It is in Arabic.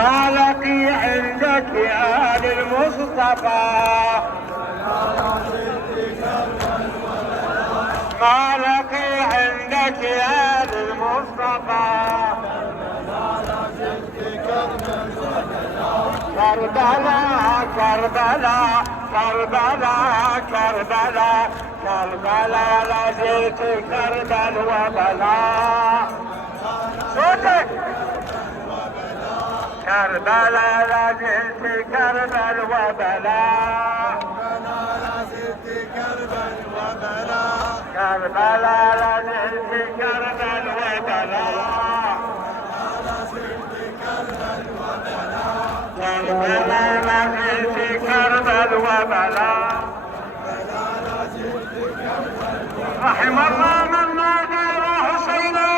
ما لقي عندك يا آل المصطفى ما لقي عندك يا آل المصطفى كربلاء كربلاء كربلاء كربلاء كربلاء لا زلت كربا وبلاء صوتك كربلاء لا زلت كربا وبلاء كربلاء لا زلت كربا وبلاء كربلاء لا زلت كربا وبلاء رحم الله من نادى يا حسينا